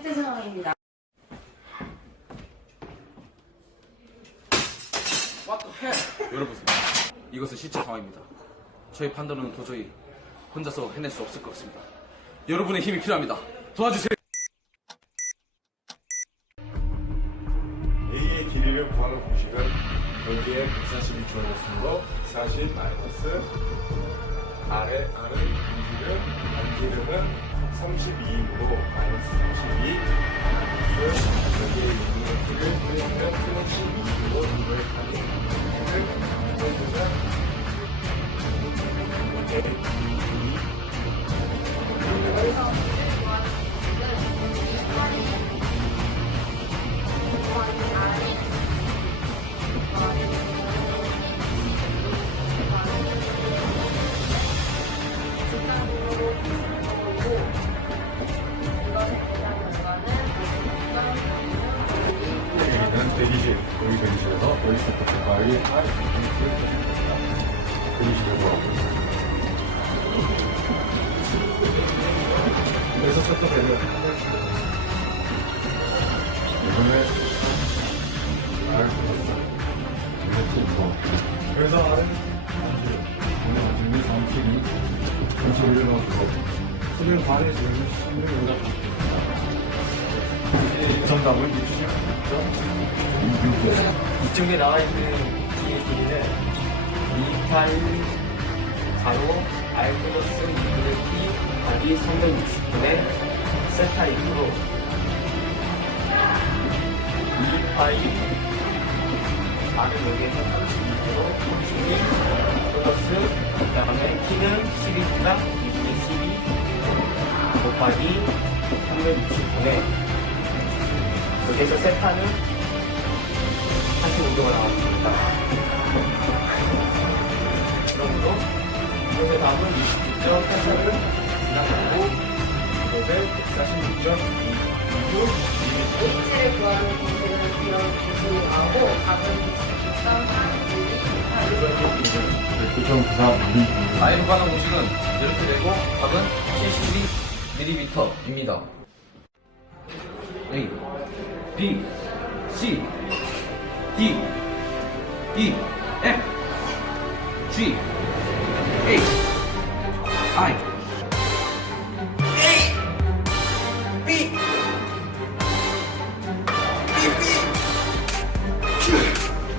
실제 상황입니다. What the hell? 여러분, 이것은 실제 상황입니다. 저희 판단은 도저히 혼자서 해낼 수 없을 것 같습니다. 여러분의 힘이 필요합니다. 도와주세요. A의 길이를 구하는 공식은 여기에 140이 주어졌으므로 140 마이너스 R의 공식은 반지름은 32이므로 마이너스 32 마이너스 여기에 있는 길을 구하면 32로 이걸 가는 공식을 구해주면 A, B, 여기서 구하는 공식은 구하는 R이 A는 120, 여기 120에서 여기서부터 가까이 R 120을 구하고 그래서 첫 번째는 이번에 R 이렇게 이거 그래서 R은 반지름 정확히 31을 넣어주고 11 반에 지금 16을 넣어주고 정답은 66.6 이쪽에 나와 있는 D의 길이는 281 가로 R 플러스 2분의 T 답이 360분의 세타 2로 281 R은 여기에서 32로 32 플러스 그 다음에 T는 12랑 2분의 12 곱하기 360분의 여기에서 세타는 45도가 나왔습니다. 그러므로 이것의 답은 26.84를 지나가고 이것을 146.26 H를 구하는 공식은 이런 공식이 나오고 답은 9.94mm I로 가는 공식은 이렇게 되고 답은 72mm입니다. A, B, C, D, E, F, G, H, I, A, B,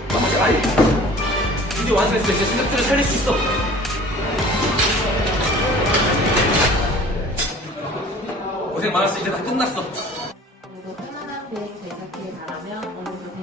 나머지 I. 드디어 완성했어. 이제 생각들을 살릴 수 있어. 고생 많았어. 이제 다 끝났어. 그리고 편안한 비행 제작기를 바라며 오늘도